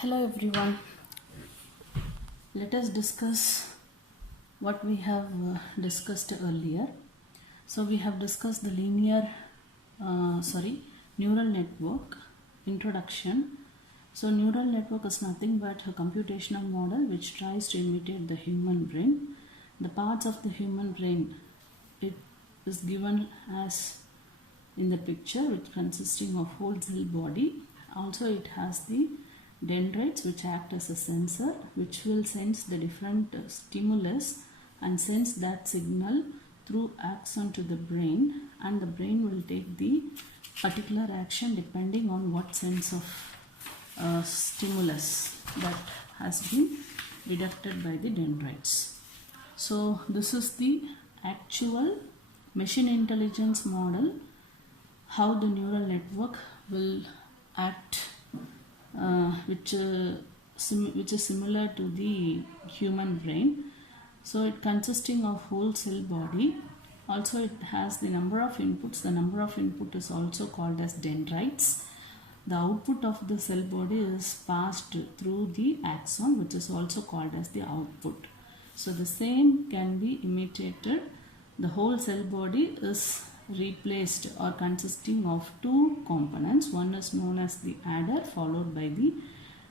Hello everyone. Let us discuss what we have discussed earlier. So we have discussed the neural network introduction. So neural network is nothing but a computational model which tries to imitate the human brain. The parts of the human brain, it is given as in the picture, which consisting of whole cell body. Also it has the dendrites which act as a sensor which will sense the different stimulus and sends that signal through axon to the brain, and the brain will take the particular action depending on what sense of stimulus that has been deducted by the dendrites. So this is the actual machine intelligence model, how the neural network will act, which is similar to the human brain. So it consisting of whole cell body. Also it has the number of inputs. The number of input is also called as dendrites. The output of the cell body is passed through the axon, which is also called as the output. So the same can be imitated. The whole cell body is replaced or consisting of two components. One is known as the adder, followed by the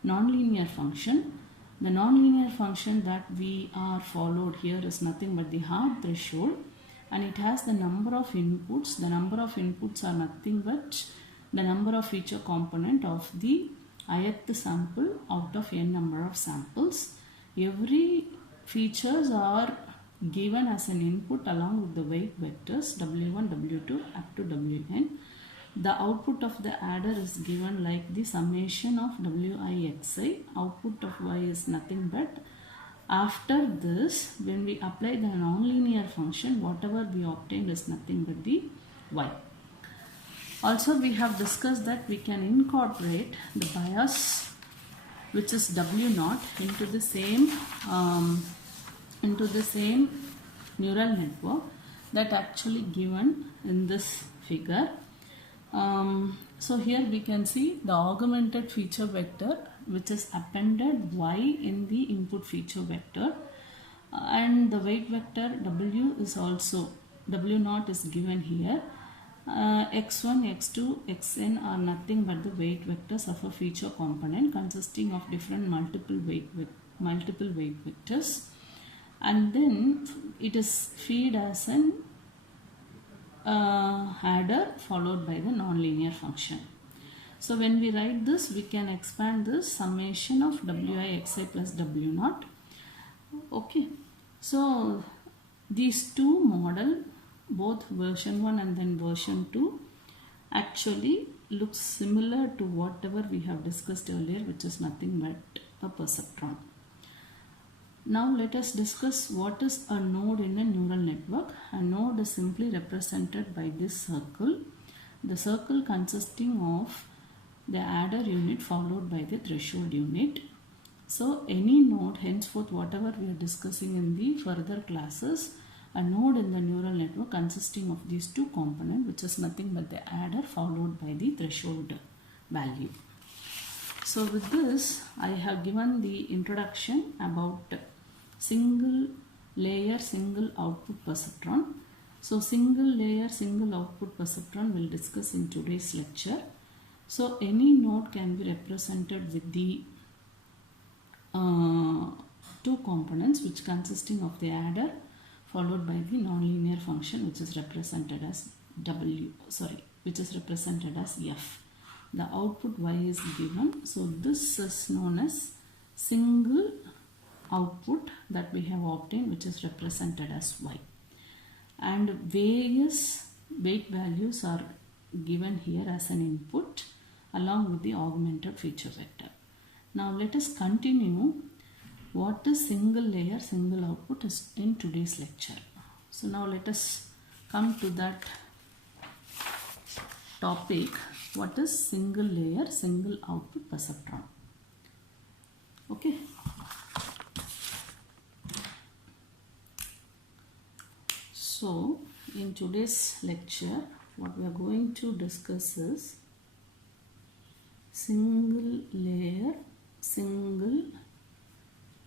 nonlinear function. The nonlinear function that we are followed here is nothing but the hard threshold, and it has the number of inputs. The number of inputs are nothing but the number of feature component of the ith sample out of n number of samples. Every features are given as an input along with the weight vectors w1, w2 up to wn. The output of the adder is given like the summation of wi xi. Output of y is nothing but, after this, when we apply the nonlinear function, whatever we obtain is nothing but the y. Also we have discussed that we can incorporate the bias, which is w0, into the same neural network that actually given in this figure. So here we can see the augmented feature vector which is appended y in the input feature vector, and the weight vector w is also w0 is given here. X1, x2, xn are nothing but the weight vectors of a feature component consisting of different multiple weight vectors, and then it is fed as an adder followed by the nonlinear function. So when we write this, we can expand this summation of wi xi plus w0. Okay, so these two model, both version 1 and then version 2, actually looks similar to whatever we have discussed earlier, which is nothing but a perceptron. Now let us discuss what is a node in a neural network. A node is simply represented by this circle. The circle consisting of the adder unit followed by the threshold unit. So any node, henceforth whatever we are discussing in the further classes, a node in the neural network consisting of these two components, which is nothing but the adder followed by the threshold value. So with this, I have given the introduction about single layer, single output perceptron. So single layer, single output perceptron we'll discuss in today's lecture. So any node can be represented with the two components which consisting of the adder followed by the nonlinear function which is represented as f. The output y is given. So this is known as single output that we have obtained, which is represented as y, and various weight values are given here as an input along with the augmented feature vector. Now let us continue what is single layer, single output is in today's lecture. So now let us come to that topic. What is single layer, single output perceptron? Okay. So in today's lecture, what we are going to discuss is single layer, single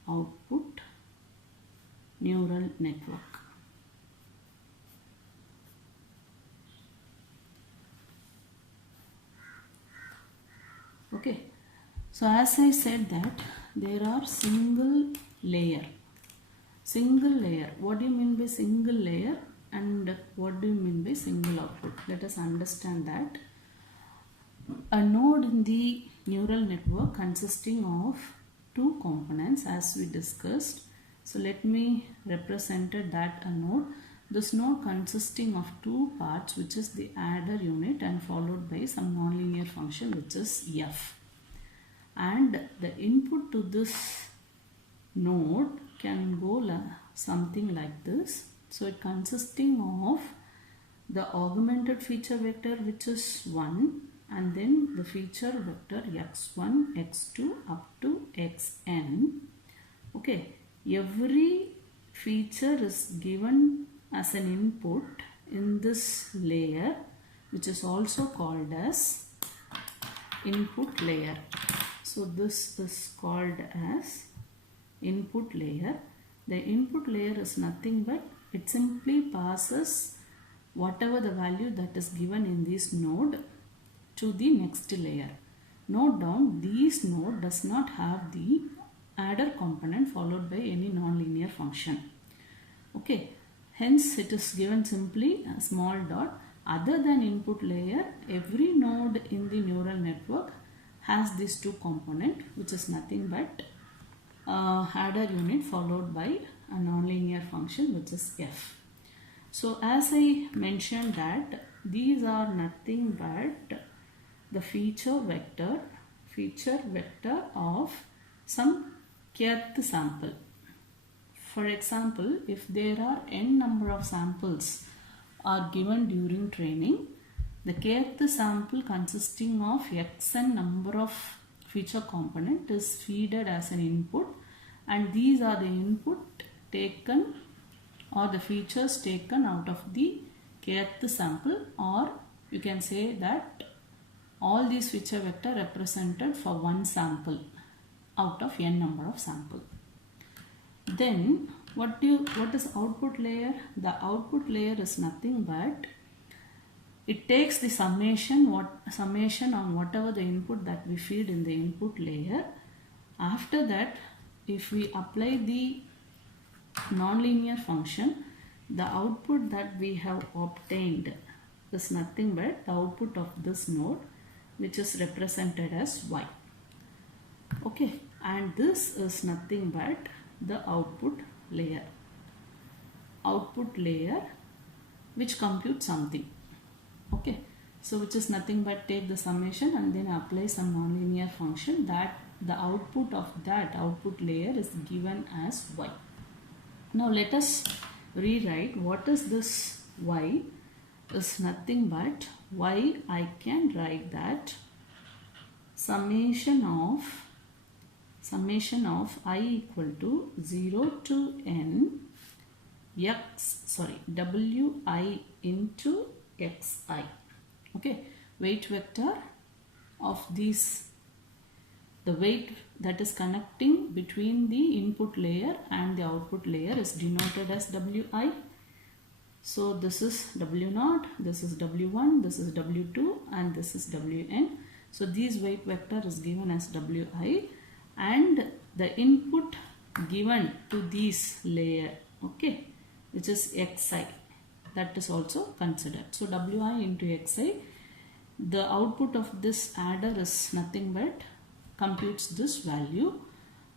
output neural network. Okay, so as I said that there are single layer. What do you mean by single layer and what do you mean by single output? Let us understand that. A node in the neural network consisting of two components as we discussed. So let me represent that a node. This node consisting of two parts, which is the adder unit and followed by some nonlinear function which is f. And the input to this node can go something like this. So it consisting of the augmented feature vector which is 1 and then the feature vector x1, x2 up to xn. Okay, every feature is given as an input in this layer, which is also called as input layer. So this is called as input layer. The input layer is nothing but it simply passes whatever the value that is given in this node to the next layer. Note down, this node does not have the adder component followed by any nonlinear function. Okay, hence it is given simply a small dot. Other than input layer, every node in the neural network has these two components, which is nothing but adder unit followed by a nonlinear function which is f. So as I mentioned that these are nothing but the feature vector of some kth sample. For example, if there are n number of samples are given during training, the kth sample consisting of xn number of feature component is feeded as an input, and these are the input taken or the features taken out of the kth sample, or you can say that all these feature vector represented for one sample out of n number of sample. Then what is output layer? The output layer is nothing but it takes the summation on whatever the input that we feed in the input layer. After that, if we apply the nonlinear function, the output that we have obtained is nothing but the output of this node, which is represented as y. Okay, and this is nothing but the output layer which computes something. Okay, so which is nothing but take the summation and then apply some nonlinear function, that the output of that output layer is given as y. Now let us rewrite what is this y. Is nothing but y. I can write that summation of I equal to 0 to n wi into xi. Okay, weight vector of these, the weight that is connecting between the input layer and the output layer is denoted as wi. So this is w0, this is w1, this is w2 and this is wn. So these weight vector is given as wi, and the input given to this layer, okay, which is xi, that is also considered. So wi into xi, the output of this adder is nothing but computes this value.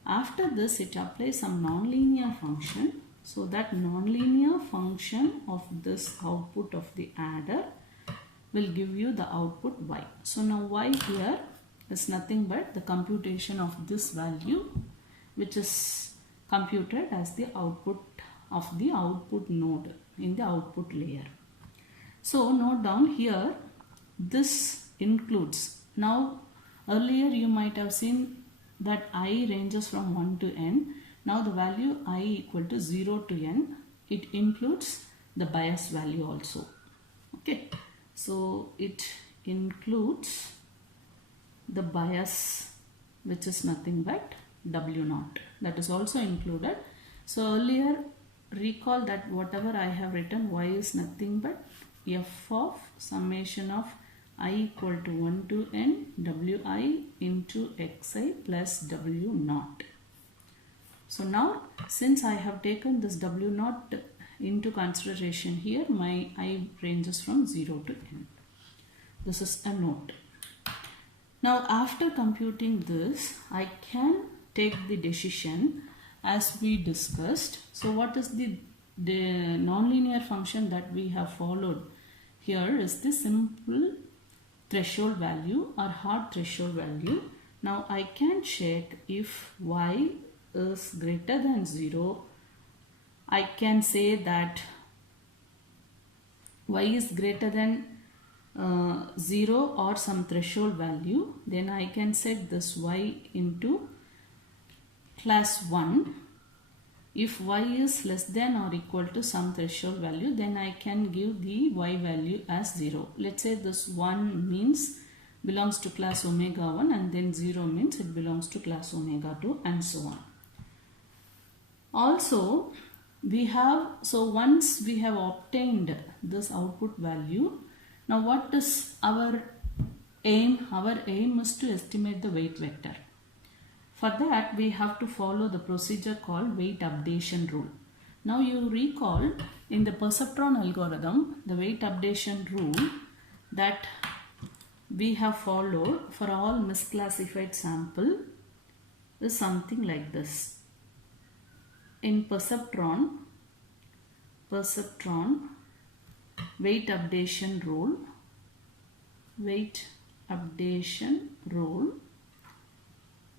After this, it applies some nonlinear function. So that nonlinear function of this output of the adder will give you the output y. So now y here is nothing but the computation of this value, which is computed as the output of the output node in the output layer. So note down here, this includes, now earlier you might have seen that I ranges from 1 to n. Now the value I equal to 0 to n, it includes the bias value also. Okay, so it includes the bias which is nothing but W naught. That is also included. So earlier, recall that whatever I have written, y is nothing but f of summation of I equal to 1 to n wi into xi plus w naught. So now, since I have taken this w naught into consideration here, my I ranges from 0 to n. This is a note. Now after computing this, I can take the decision as we discussed. So what is the nonlinear function that we have followed? Here is the simple threshold value or hard threshold value. Now I can check if y is greater than 0. I can say that y is greater than 0 or some threshold value. Then I can set this y into class 1. If y is less than or equal to some threshold value, then I can give the y value as 0. Let's say this 1 means belongs to class omega 1 and then 0 means it belongs to class omega 2 and so on. Also, once we have obtained this output value, now what is our aim? Our aim is to estimate the weight vector. For that, we have to follow the procedure called weight updation rule. Now you recall in the perceptron algorithm, the weight updation rule that we have followed for all misclassified sample is something like this. In perceptron weight updation rule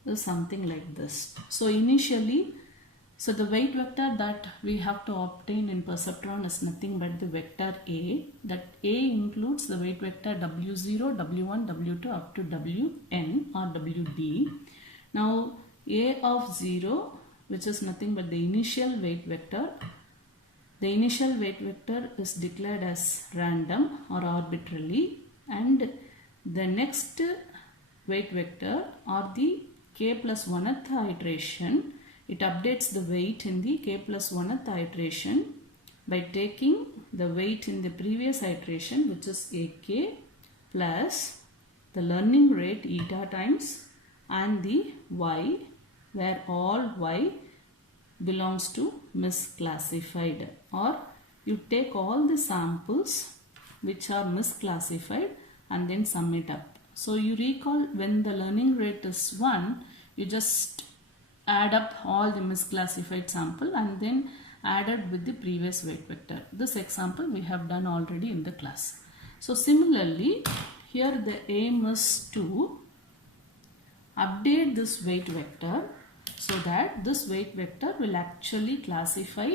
is something like this. So initially, the weight vector that we have to obtain in perceptron is nothing but the vector A. That A includes the weight vector W0, W1, W2 up to Wn or Wd. Now A of 0, which is nothing but the initial weight vector. The initial weight vector is declared as random or arbitrarily, and the next weight vector or the k plus 1th iteration, it updates the weight in the k plus 1th iteration by taking the weight in the previous iteration, which is ak, plus the learning rate eta times and the y, where all y belongs to misclassified, or you take all the samples which are misclassified and then sum it up. So you recall when the learning rate is 1, you just add up all the misclassified sample and then added with the previous weight vector. This example we have done already in the class. So similarly, here the aim is to update this weight vector so that this weight vector will actually classify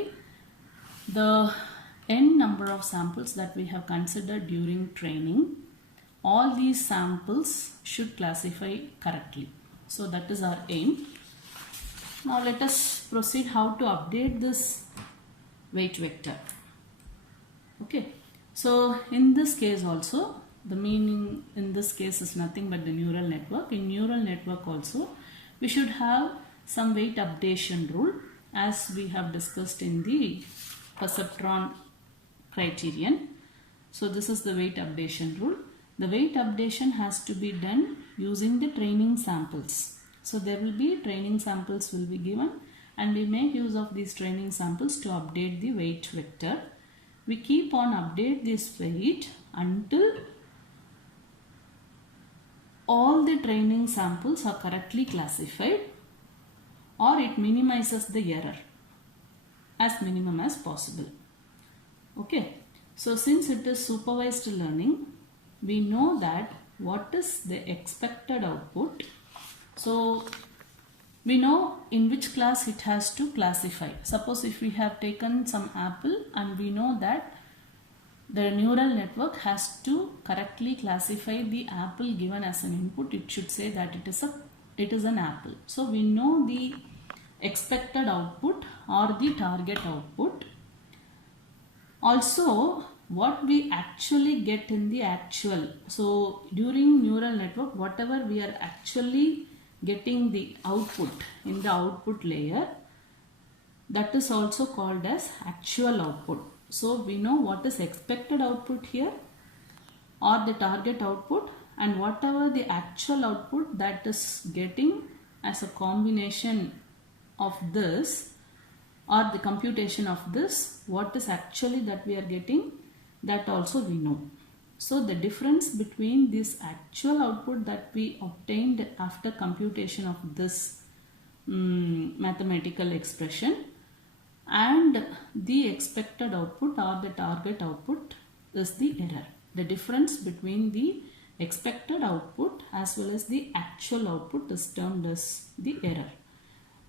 the n number of samples that we have considered during training. All these samples should classify correctly. So that is our aim. Now let us proceed how to update this weight vector. Okay. So in this case also, the meaning in this case is nothing but the neural network. In neural network also, we should have some weight updation rule as we have discussed in the perceptron criterion. So this is the weight updation rule. The weight updation has to be done using the training samples. So there will be training samples will be given and we make use of these training samples to update the weight vector. We keep on update this weight until all the training samples are correctly classified, or it minimizes the error as minimum as possible. Okay. So since it is supervised learning, we know that what is the expected output. So we know in which class it has to classify. Suppose if we have taken some apple and we know that the neural network has to correctly classify the apple given as an input, it should say that it is an apple. So we know the expected output or the target output. Also, what we actually get in the actual. So during neural network, whatever we are actually getting the output in the output layer, that is also called as actual output. So we know what is expected output here or the target output, and whatever the actual output that is getting as a combination of this or the computation of this, what is actually that we are getting, that also we know. So the difference between this actual output that we obtained after computation of this mathematical expression and the expected output or the target output is the error. The difference between the expected output as well as the actual output is termed as the error.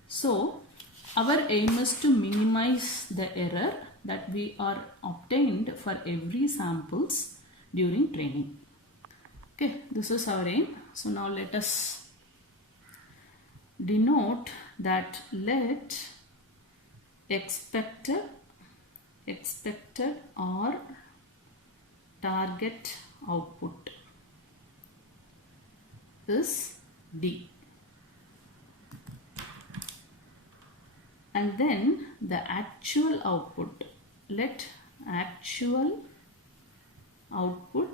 So our aim is to minimize the error that we are obtained for every samples during training. Okay, this is our aim. So now let us denote that let expected or target output is D. And then the actual output, let actual output,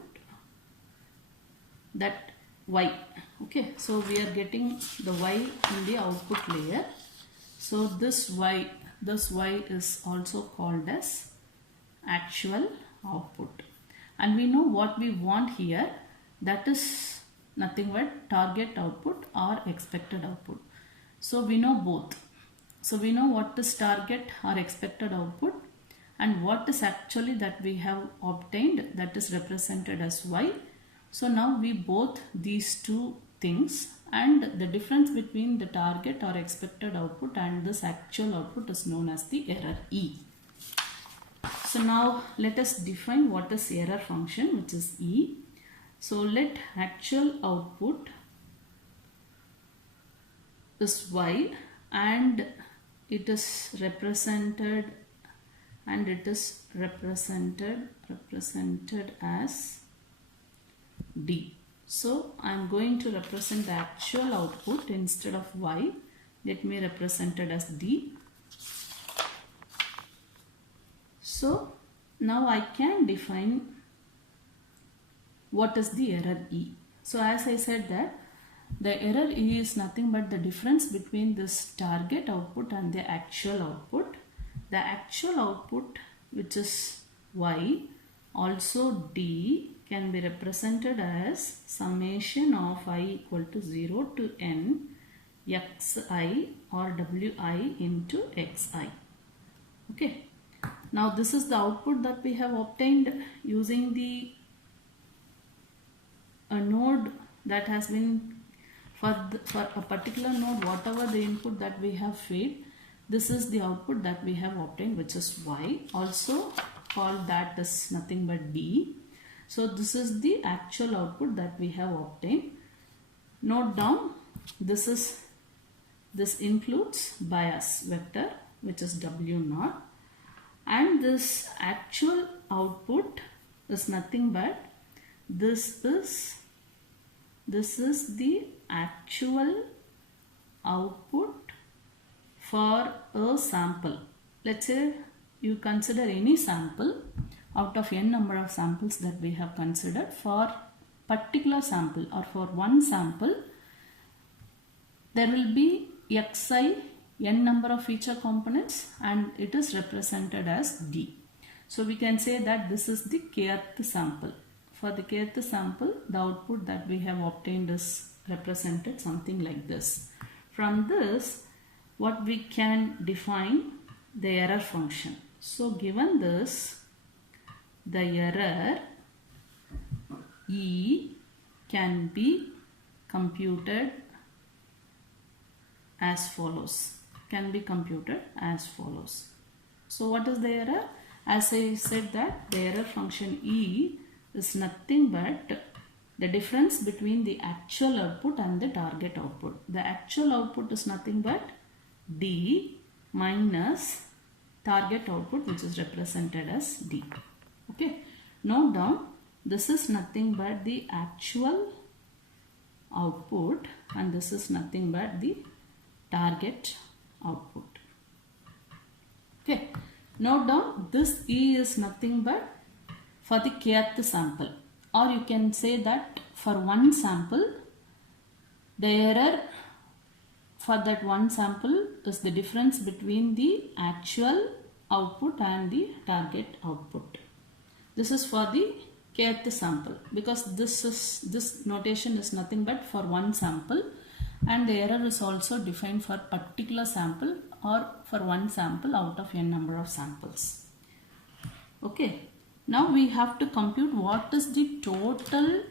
that Y. Okay, so we are getting the Y in the output layer. So this Y is also called as actual output. And we know what we want here, that is nothing but target output or expected output. So we know both. So we know what is target or expected output and what is actually that we have obtained, that is represented as Y. So now we both these two things, and the difference between the target or expected output and this actual output is known as the error E. So now let us define what is error function, which is E. So let actual output is Y and it is represented as D. So I am going to represent the actual output instead of Y. Let me represent it as D. So now I can define what is the error E. So as I said that the error E is nothing but the difference between this target output and the actual output. The actual output, which is Y, also D, can be represented as summation of I equal to 0 to n xi or wi into xi. Okay. Now this is the output that we have obtained using the node that has been for a particular node, whatever the input that we have fed, this is the output that we have obtained, which is Y, also called that as nothing but D. So this is the actual output that we have obtained. Note down, this includes bias vector, which is W0, and this actual output is nothing but this is the actual output for a sample. Let's say you consider any sample out of n number of samples that we have considered. For particular sample or for one sample, there will be xi, n number of feature components, and it is represented as D. So we can say that this is the kth sample. For the kth sample, the output that we have obtained is represented something like this. From this, what we can define the error function. So given this, the error E can be computed as follows. So what is the error? As I said that the error function E is nothing but the difference between the actual output and the target output. The actual output is nothing but D minus target output, which is represented as D. Okay. Note down, this is nothing but the actual output, and this is nothing but the target output. Okay, note down this E is nothing but for the kth sample, or you can say that for one sample the error for that one sample is the difference between the actual output and the target output. This is for the kth sample, because this notation is nothing but for one sample, and the error is also defined for particular sample or for one sample out of n number of samples. Okay, now we have to compute what is the total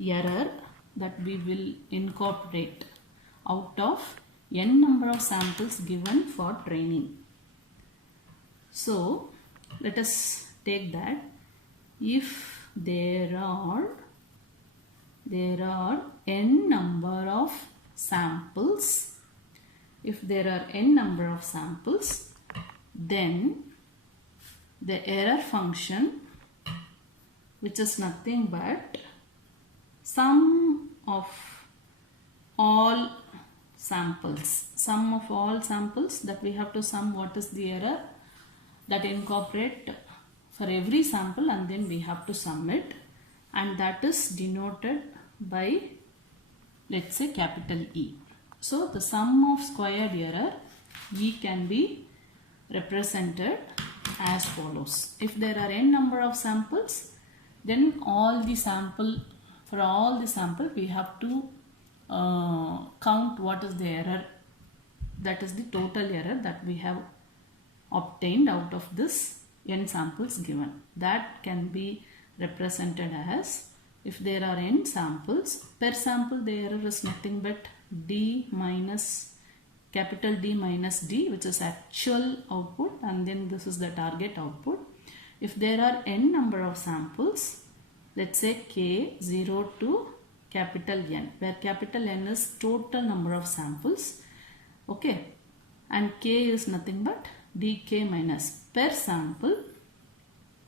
error that we will incorporate out of n number of samples given for training. So let us take that if there are n number of samples, then the error function, which is nothing but sum of all samples that we have to sum what is the error that incorporate for every sample, and then we have to sum it, and that is denoted by, let's say, capital E. So the sum of squared error E can be represented as follows. If there are n number of samples, then for all the sample we have to count what is the error, that is the total error that we have obtained out of this n samples given. That can be represented as, if there are n samples, per sample the error is nothing but D minus capital D minus D, which is actual output, and then this is the target output. If there are n number of samples, let's say k 0 to capital N, where capital N is total number of samples, okay, and k is nothing but dk minus per sample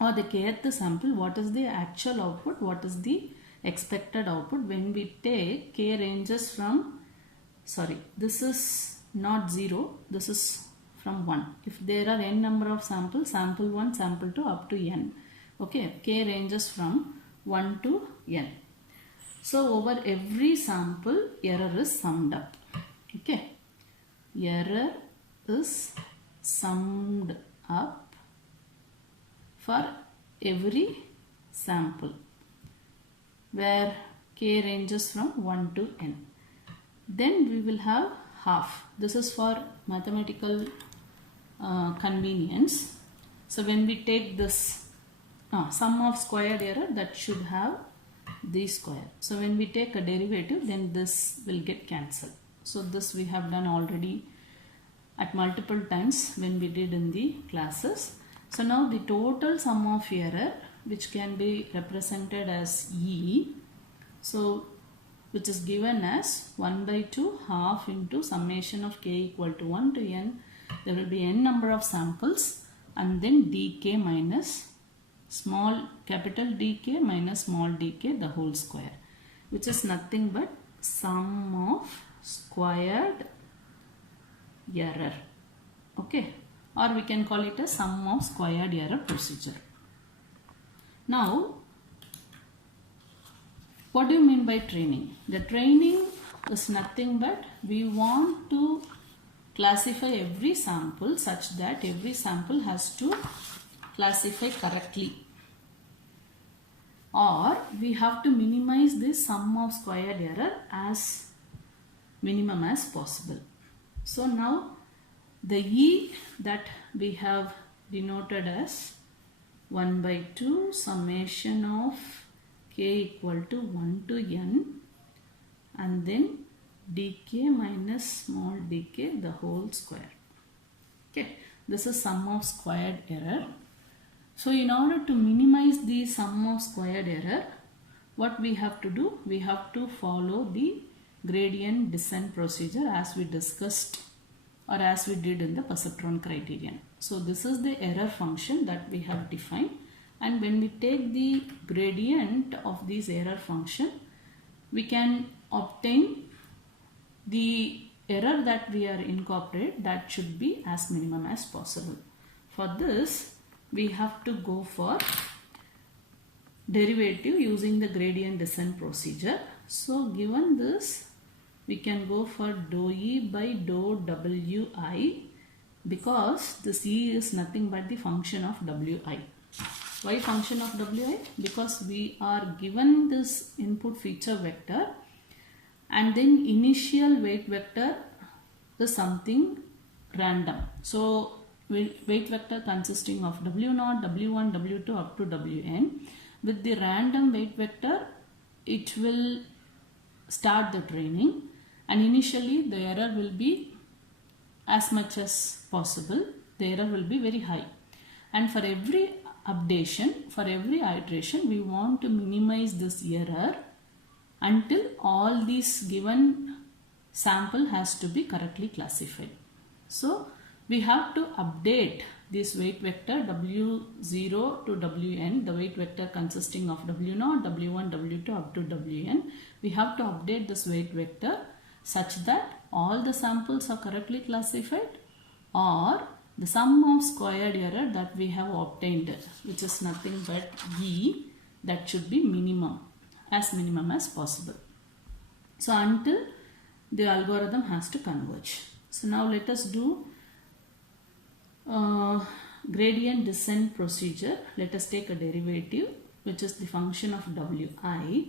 or the kth sample, what is the actual output, what is the expected output. When we take k ranges from, this is not 0, this is from 1. If there are n number of samples, sample 1, sample 2 up to n, okay, k ranges from 1 to n. So over every sample error is summed up. Okay, error is summed up for every sample where k ranges from 1 to n. Then we will have half. This is for mathematical convenience. So when we take this sum of squared error, that should have the square. So when we take a derivative, then this will get cancelled. So this we have done already at multiple times when we did in the classes. So now the total sum of error, which can be represented as E, so which is given as 1 by 2 half into summation of k equal to 1 to n. There will be n number of samples, and then dk minus capital dk minus small dk the whole square, which is nothing but sum of squared error. Okay, or we can call it a sum of squared error procedure. Now, what do you mean by training? The training is nothing but we want to classify every sample such that every sample has to classify correctly, or we have to minimize this sum of squared error as minimum as possible. So now the E that we have denoted as 1 by 2 summation of k equal to 1 to n, and then dk minus small dk the whole square. Okay, this is sum of squared error. So in order to minimize the sum of squared error, what we have to do? We have to follow the gradient descent procedure as we discussed or as we did in the perceptron criterion. So this is the error function that we have defined, and when we take the gradient of this error function, we can obtain the error that we are incorporate, that should be as minimum as possible. For this, we have to go for derivative using the gradient descent procedure. So given this, we can go for dou E by dou Wi, because this E is nothing but the function of Wi. Why function of Wi? Because we are given this input feature vector and then initial weight vector is something random. So weight vector consisting of W0, W1, W2 up to Wn. With the random weight vector, it will start the training, and initially the error will be as much as possible. The error will be very high, and for every updation, for every iteration, we want to minimize this error until all these given sample has to be correctly classified. So we have to update this weight vector W0 to Wn, the weight vector consisting of W0, W1, W2 up to Wn. We have to update this weight vector such that all the samples are correctly classified, or the sum of squared error that we have obtained, which is nothing but E, that should be minimum as possible. So until the algorithm has to converge. So now let us do gradient descent procedure. Let us take a derivative, which is the function of Wi.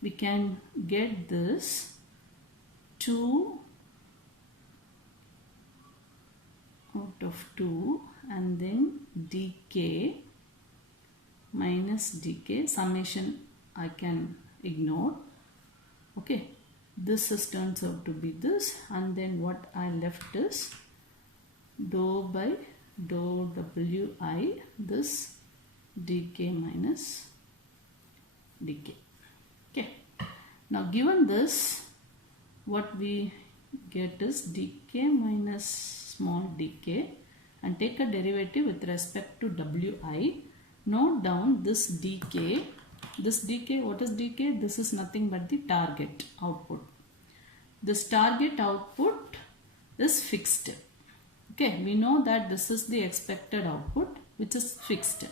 We can get this 2 out of 2 and then dk minus dk, summation I can ignore. Okay, this is turns out to be this, and then what I left is dou by dou Wi, this dk minus dk. Okay, now given this, what we get is dk minus small dk, and take a derivative with respect to Wi. Note down this dk. This dk, what is dk? This is nothing but the target output. This target output is fixed. Okay, we know that this is the expected output, which is fixed.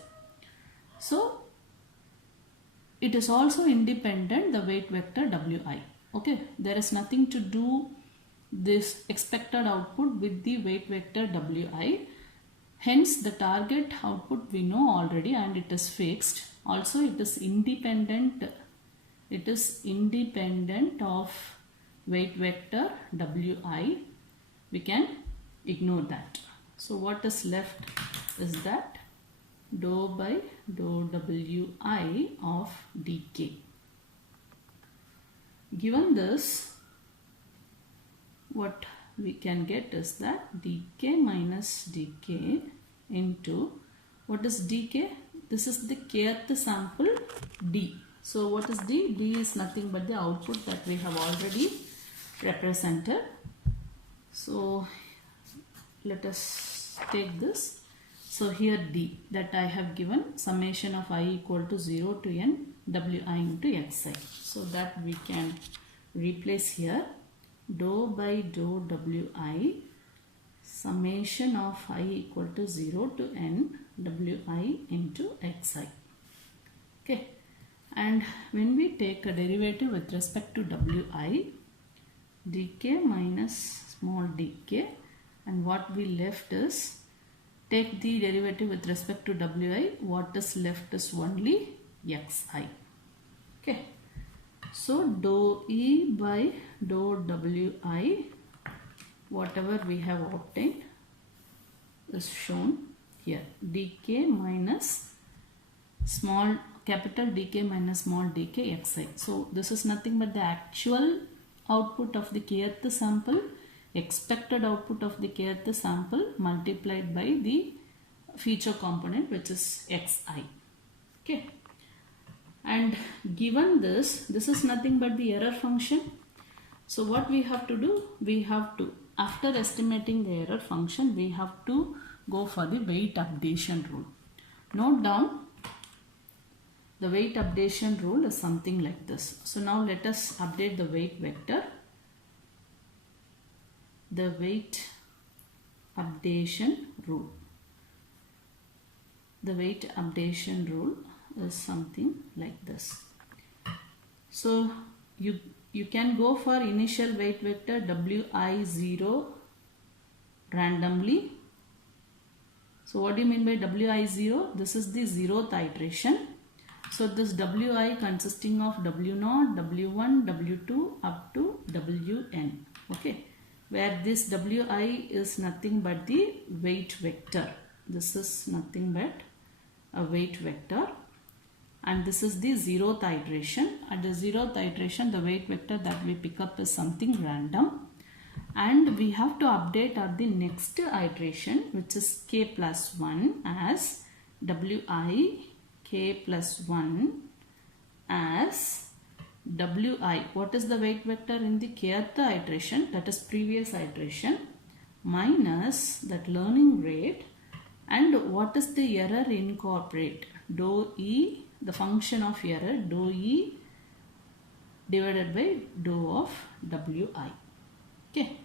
So it is also independent, the weight vector Wi. Okay, there is nothing to do this expected output with the weight vector Wi. Hence the target output we know already, and it is fixed. Also it is independent. It is independent of weight vector Wi. We can ignore that. So what is left is that dou by dou Wi of dk. Given this, what we can get is that dk minus dk into, what is dk? This is the kth sample d. So what is d? D is nothing but the output that we have already represented. So let us take this. So here d, that I have given summation of I equal to 0 to n Wi into xi. So that we can replace here. Dou by dou Wi summation of I equal to 0 to n Wi into xi. Okay, and when we take a derivative with respect to Wi, dk minus small dk, and what we left is, take the derivative with respect to Wi, what is left is only xi. Okay, so dou E by dou Wi, whatever we have obtained is shown here. dk minus small capital dk minus small dk xi. So this is nothing but the actual output of the kth sample, expected output of the kth sample multiplied by the feature component, which is xi. Okay, and given this is nothing but the error function. So what we have to do, we have to, after estimating the error function, we have to go for the weight updation rule. Note down, The weight updation rule is something like this. So now let us update the weight vector. The weight updation rule. The weight updation rule is something like this. So you can go for initial weight vector Wi0 randomly. So what do you mean by Wi0? This is the 0th iteration. So this Wi consisting of W0, W1, W2 up to Wn. Okay. Where this Wi is nothing but the weight vector. This is nothing but a weight vector. And this is the 0th iteration. At the 0th iteration, the weight vector that we pick up is something random. And we have to update at the next iteration, which is k plus 1 as Wi, k plus 1 as Wi. What is the weight vector in the kth iteration, that is previous iteration, minus that learning rate, and what is the error incorporate, dou e, the function of error, dou e divided by dou of Wi. Okay,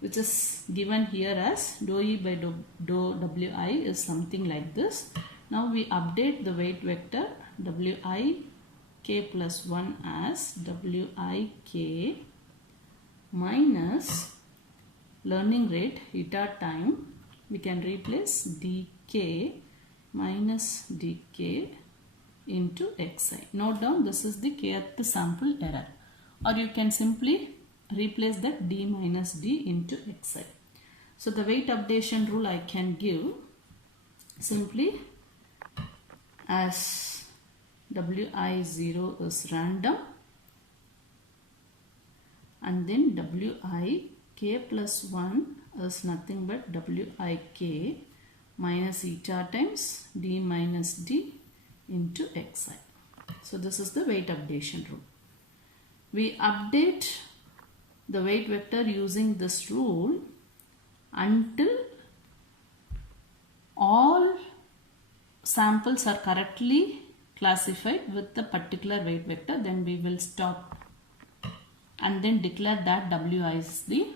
which is given here as dou e by dou Wi is something like this. Now we update the weight vector Wi k plus 1 as Wik minus learning rate eta time. We can replace dk minus dk into xi. Note down, this is the kth sample error, or you can simply replace that d minus d into xi. So the weight updation rule I can give simply as Wi0 is random, and then Wik plus 1 is nothing but Wik minus eta times d minus d into xi. So this is the weight updation rule. We update the weight vector using this rule until all samples are correctly classified with the particular weight vector. Then we will stop and then declare that Wi is the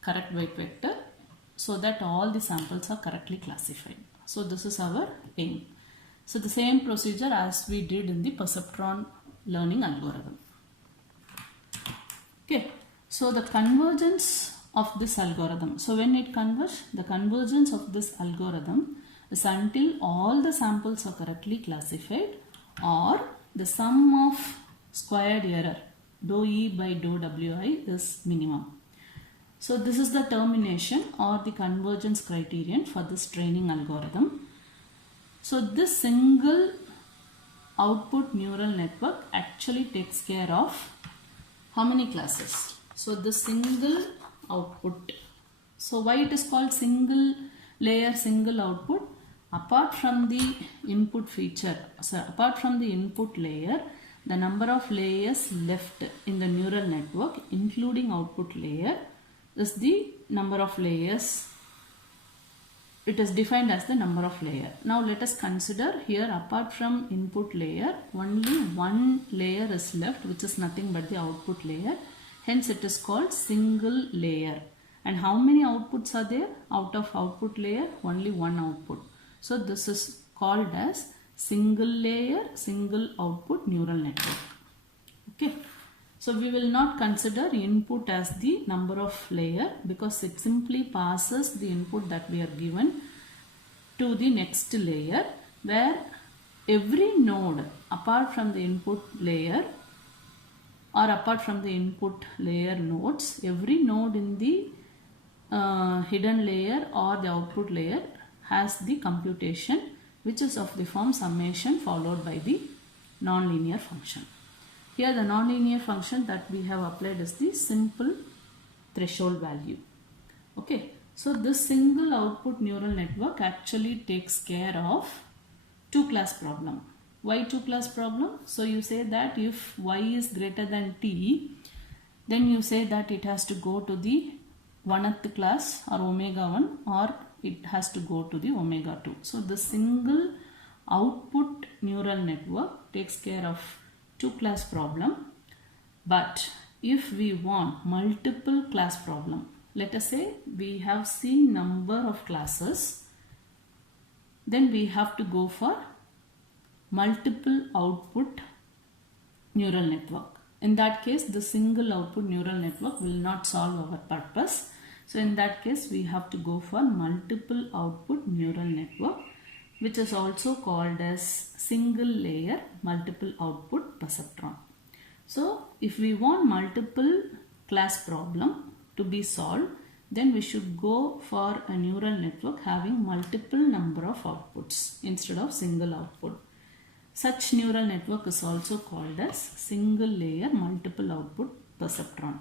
correct weight vector, so that all the samples are correctly classified. So this is our aim. So the same procedure as we did in the perceptron learning algorithm. Okay, so the convergence of this algorithm. So when it converges, the convergence of this algorithm is until all the samples are correctly classified, or the sum of squared error dou e by dou Wi is minimum. So this is the termination or the convergence criterion for this training algorithm. So this single output neural network actually takes care of how many classes? So the single output. So why it is called single layer, single output? Apart from the input feature, so apart from the input layer, the number of layers left in the neural network, including output layer, is the number of layers. It is defined as the number of layer. Now let us consider here, apart from input layer, only one layer is left, which is nothing but the output layer. Hence it is called single layer. And how many outputs are there? Out of output layer, only one output. So this is called as single layer, single output neural network. Okay. So we will not consider input as the number of layer, because it simply passes the input that we are given to the next layer, where every node apart from the input layer or apart from the input layer nodes, every node in the hidden layer or the output layer has the computation, which is of the form summation followed by the nonlinear function. Here the nonlinear function that we have applied is the simple threshold value. Okay, so this single output neural network actually takes care of two class problem. Why two class problem? So you say that if y is greater than t, then you say that it has to go to the 1th class or omega 1, or it has to go to the omega 2. So the single output neural network takes care of 2-class problem. But if we want multiple class problem, let us say we have seen number of classes, then we have to go for multiple output neural network. In that case, the single output neural network will not solve our purpose. So in that case, we have to go for multiple output neural network, which is also called as single layer multiple output perceptron. So if we want multiple class problem to be solved, then we should go for a neural network having multiple number of outputs instead of single output. Such neural network is also called as single layer multiple output perceptron.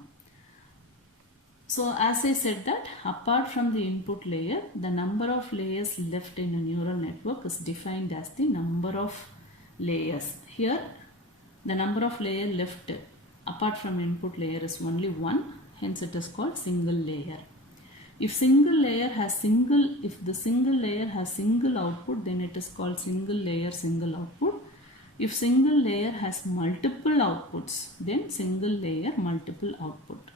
So as I said that apart from the input layer, the number of layers left in a neural network is defined as the number of layers. Here the number of layer left apart from input layer is only 1, hence it is called single layer. If the single layer has single output, then it is called single layer single output. If single layer has multiple outputs, then single layer multiple output.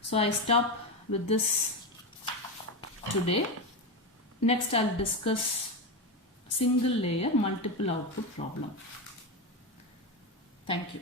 So I stop with this today. Next I'll discuss single layer multiple output problem. Thank you.